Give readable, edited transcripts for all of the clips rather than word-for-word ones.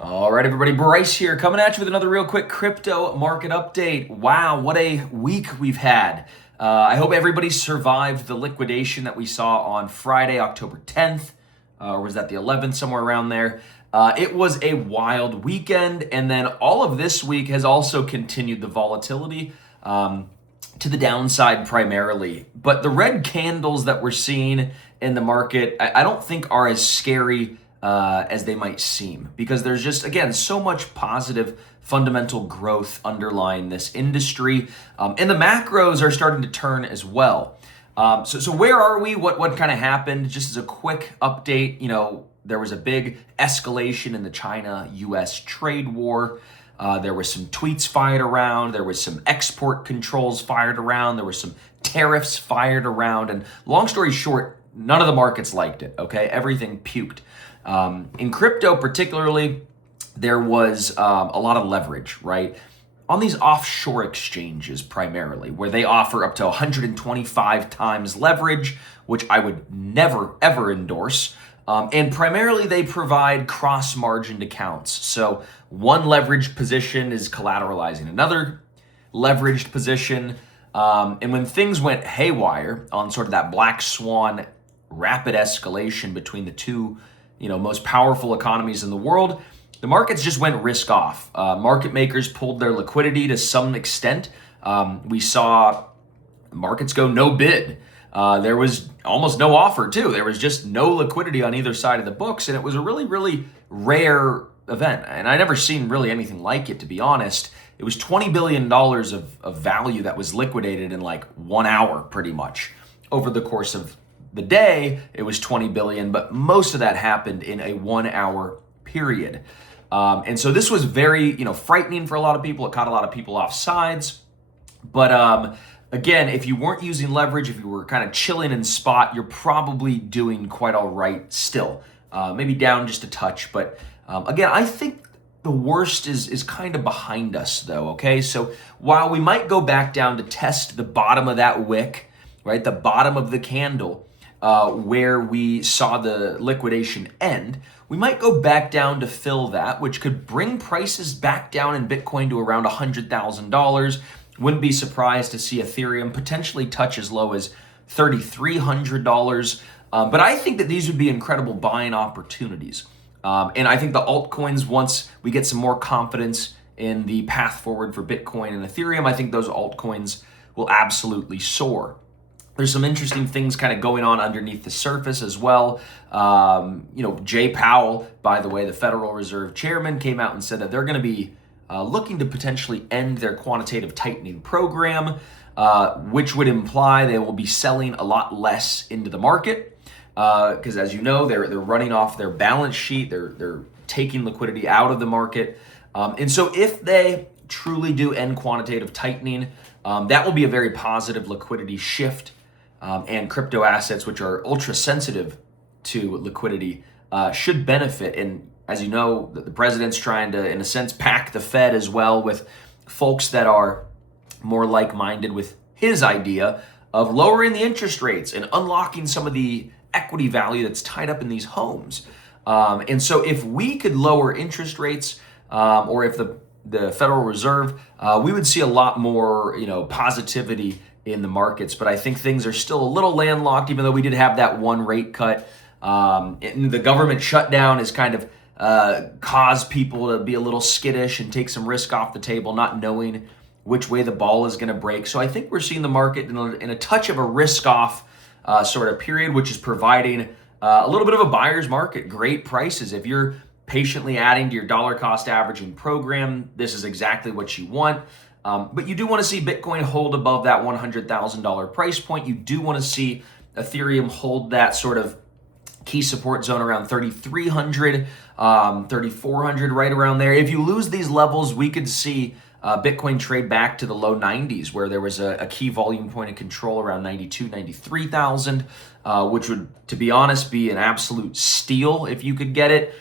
All right, everybody, Bryce here, coming at you with another real quick crypto market update. Wow, what a week we've had. I hope everybody survived the liquidation that we saw on Friday, October 10th, or was that the 11th, somewhere around there. It was a wild weekend, and then all of this week has also continued the volatility to the downside primarily. But the red candles that we're seeing in the market, I don't think are as scary as they might seem, because there's just, again, so much positive fundamental growth underlying this industry, and the macros are starting to turn as well. So where are we? What kind of happened? Just as a quick update, there was a big escalation in the China-U.S. trade war. There were some tweets fired around. There was some export controls fired around. There were some tariffs fired around. And long story short, none of the markets liked it, okay? Everything puked. In crypto particularly, there was a lot of leverage, right? On these offshore exchanges primarily, where they offer up to 125 times leverage, which I would never, ever endorse. And primarily they provide cross-margined accounts. So one leveraged position is collateralizing another leveraged position. And when things went haywire on sort of that black swan rapid escalation between the two most powerful economies in the world, the markets just went risk off. Market makers pulled their liquidity to some extent. We saw markets go no bid. There was almost no offer too. There was just no liquidity on either side of the books, and it was a really, really rare event. And I never seen really anything like it, to be honest. It was $20 billion of value that was liquidated in like 1 hour, pretty much. Over the course of the day, it was 20 billion, but most of that happened in a 1 hour period. And so this was very, frightening for a lot of people. It caught a lot of people off sides. But again, if you weren't using leverage, if you were kind of chilling in spot, you're probably doing quite all right still. Maybe down just a touch. But again, I think the worst is kind of behind us though, okay? So while we might go back down to test the bottom of that wick, right, the bottom of the candle, where we saw the liquidation end, we might go back down to fill that, which could bring prices back down in Bitcoin to around $100,000. Wouldn't be surprised to see Ethereum potentially touch as low as $3,300. But I think that these would be incredible buying opportunities. And I think the altcoins, once we get some more confidence in the path forward for Bitcoin and Ethereum, I think those altcoins will absolutely soar. There's some interesting things kind of going on underneath the surface as well. Jay Powell, by the way, the Federal Reserve Chairman, came out and said that they're going to be looking to potentially end their quantitative tightening program, which would imply they will be selling a lot less into the market. Because as you know, they're running off their balance sheet. They're taking liquidity out of the market. And so if they truly do end quantitative tightening, that will be a very positive liquidity shift. And crypto assets, which are ultra sensitive to liquidity, should benefit. And as you know, the president's trying to, in a sense, pack the Fed as well with folks that are more like-minded with his idea of lowering the interest rates and unlocking some of the equity value that's tied up in these homes. And so if we could lower interest rates, or if the Federal Reserve, we would see a lot more, positivity in the markets. But I think things are still a little landlocked, even though we did have that one rate cut. And the government shutdown has kind of caused people to be a little skittish and take some risk off the table, not knowing which way the ball is going to break. So I think we're seeing the market in a touch of a risk-off sort of period, which is providing a little bit of a buyer's market, great prices. If you're patiently adding to your dollar cost averaging program, this is exactly what you want. But you do want to see Bitcoin hold above that $100,000 price point. You do want to see Ethereum hold that sort of key support zone around 3,300, 3,400, right around there. If you lose these levels, we could see Bitcoin trade back to the low 90s, where there was a key volume point of control around 92, 93,000, which would, to be honest, be an absolute steal if you could get it.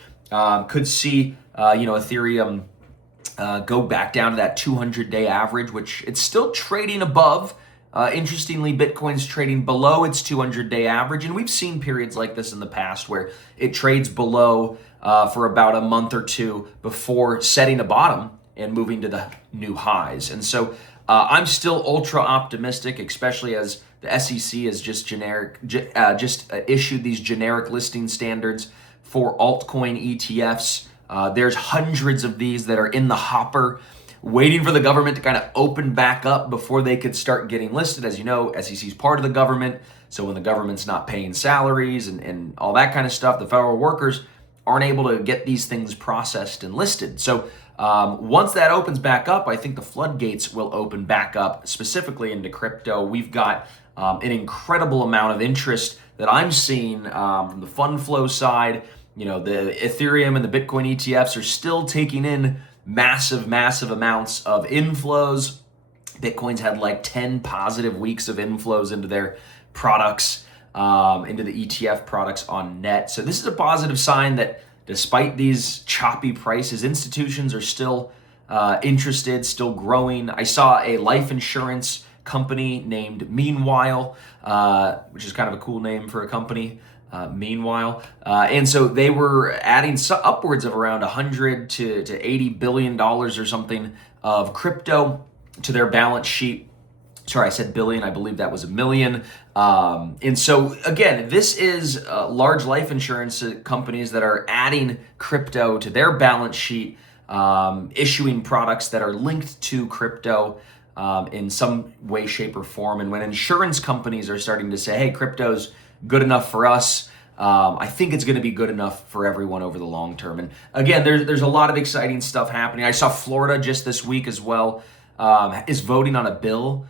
Could see, Ethereum go back down to that 200-day average, which it's still trading above. Interestingly, Bitcoin's trading below its 200-day average, and we've seen periods like this in the past where it trades below for about a month or two before setting a bottom and moving to the new highs. And so I'm still ultra optimistic, especially as the SEC has just issued these generic listing standards for altcoin ETFs. There's hundreds of these that are in the hopper, waiting for the government to kind of open back up before they could start getting listed. As you know, SEC is part of the government, so when the government's not paying salaries and all that kind of stuff, the federal workers aren't able to get these things processed and listed. So once that opens back up, I think the floodgates will open back up, specifically into crypto. We've got an incredible amount of interest that I'm seeing from the fund flow side. You know, the Ethereum and the Bitcoin ETFs are still taking in massive amounts of inflows. Bitcoin's had like 10 positive weeks of inflows into their products, into the ETF products on net. So this is a positive sign that despite these choppy prices, institutions are still interested, still growing. I saw a life insurance company named Meanwhile, which is kind of a cool name for a company. Meanwhile, and so they were adding upwards of around 100 to $80 billion or something of crypto to their balance sheet. Sorry, I said billion. I believe that was a million. And so again, this is large life insurance companies that are adding crypto to their balance sheet, issuing products that are linked to crypto in some way, shape, or form. And when insurance companies are starting to say, hey, crypto's good enough for us, I think it's going to be good enough for everyone over the long term. And again, there's a lot of exciting stuff happening. I saw Florida just this week as well is voting on a bill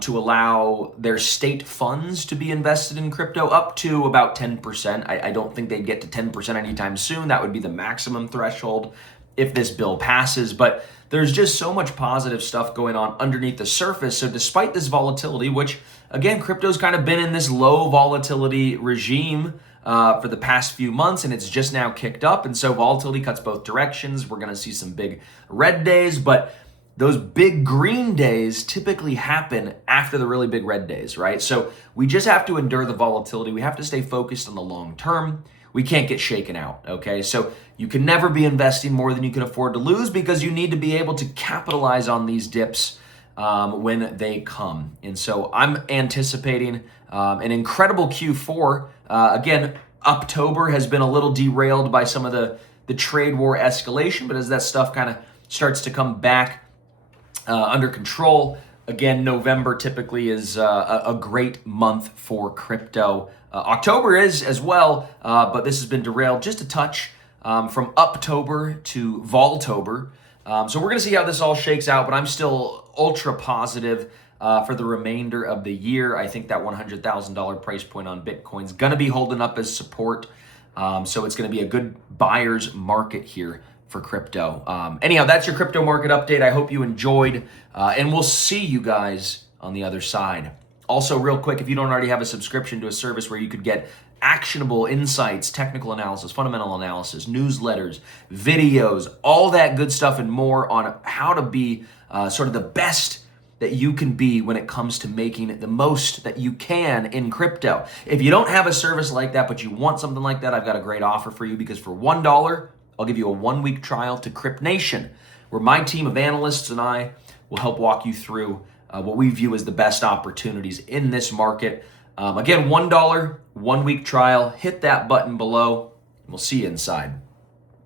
to allow their state funds to be invested in crypto up to about 10%. I don't think they'd get to 10% anytime soon. That would be the maximum threshold if this bill passes. But there's just so much positive stuff going on underneath the surface. So despite this volatility, which again, crypto's kind of been in this low volatility regime for the past few months, and it's just now kicked up. And so volatility cuts both directions. We're going to see some big red days, but those big green days typically happen after the really big red days, right? So we just have to endure the volatility. We have to stay focused on the long term. We can't get shaken out, okay? So you can never be investing more than you can afford to lose, because you need to be able to capitalize on these dips when they come. And so I'm anticipating an incredible Q4. Again, October has been a little derailed by some of the trade war escalation, but as that stuff kind of starts to come back under control, again, November typically is a great month for crypto. October is as well, but this has been derailed just a touch from Uptober to Voltober. So we're going to see how this all shakes out, but I'm still ultra positive for the remainder of the year. I think that $100,000 price point on Bitcoin is going to be holding up as support. So it's going to be a good buyer's market here for crypto. Anyhow, that's your crypto market update. I hope you enjoyed, and we'll see you guys on the other side. Also, real quick, if you don't already have a subscription to a service where you could get actionable insights, technical analysis, fundamental analysis, newsletters, videos, all that good stuff and more on how to be sort of the best that you can be when it comes to making the most that you can in crypto. If you don't have a service like that, but you want something like that, I've got a great offer for you, because for $1, I'll give you a 1-week trial to Crypt Nation, where my team of analysts and I will help walk you through what we view as the best opportunities in this market. Again, $1, 1-week trial. Hit that button below, and we'll see you inside.